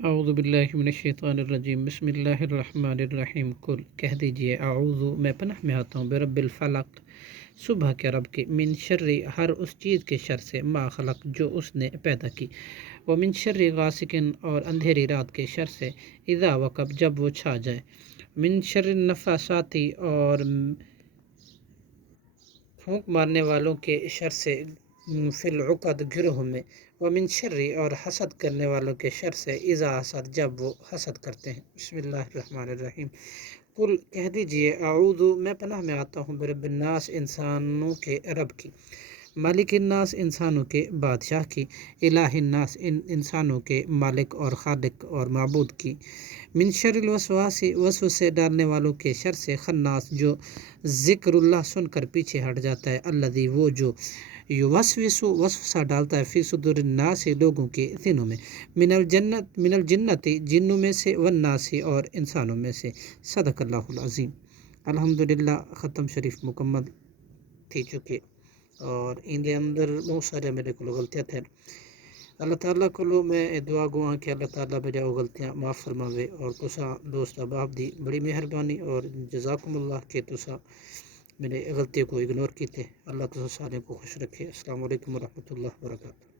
اعوذ باللہ من الشیطان الرجیم، بسم اللہ الرحمن الرحیم۔ کل کہہ دیجئے، اعوذ میں پناہ میں آتا ہوں، برب الفلق صبح کے رب کے، من شر ہر اس چیز کے شر سے، ما خلق جو اس نے پیدا کی، ومن شر غاسق اور اندھیری رات کے شر سے، اذا وقب جب وہ چھا جائے، من شر النفاثات اور پھونک مارنے والوں کے شر سے، فی العقد گروہ میں، ومن شر اور حسد کرنے والوں کے شر سے، اذا حسد جب وہ حسد کرتے ہیں۔ بسم اللہ الرحمن الرحیم۔ قل کہہ دیجئے، اعوذ میں پناہ میں آتا ہوں، برب الناس انسانوں کے رب کی، مالک الناس انسانوں کے بادشاہ کی، الہ الناس انسانوں کے مالک اور خالق اور معبود کی، من شر الوسواس وسوسے ڈالنے والوں کے شر سے، خناس جو ذکر اللہ سن کر پیچھے ہٹ جاتا ہے، الذی وہ جو یوسوس وسوسہ ڈالتا ہے، فی صدور الناس لوگوں کے دلوں میں، من الجنت جنوں میں سے، والناس اور انسانوں میں سے۔ صدق اللہ العظیم۔ الحمدللہ ختم شریف مکمل تھی چکے اور ان دے اندر بہت سارے میرے کو غلطیاں تھے۔ اللہ تعالیٰ کو میں دعا گوا کہ اللہ تعالیٰ میرے وہ غلطیاں معاف فرماوے، اور تسا دوست احباب دی بڑی مہربانی، اور جزاکم اللہ کہ تسا میرے غلطیوں کو اگنور کیتے۔ اللہ تسا سارے کو خوش رکھے۔ السلام علیکم ورحمۃ اللہ وبرکاتہ۔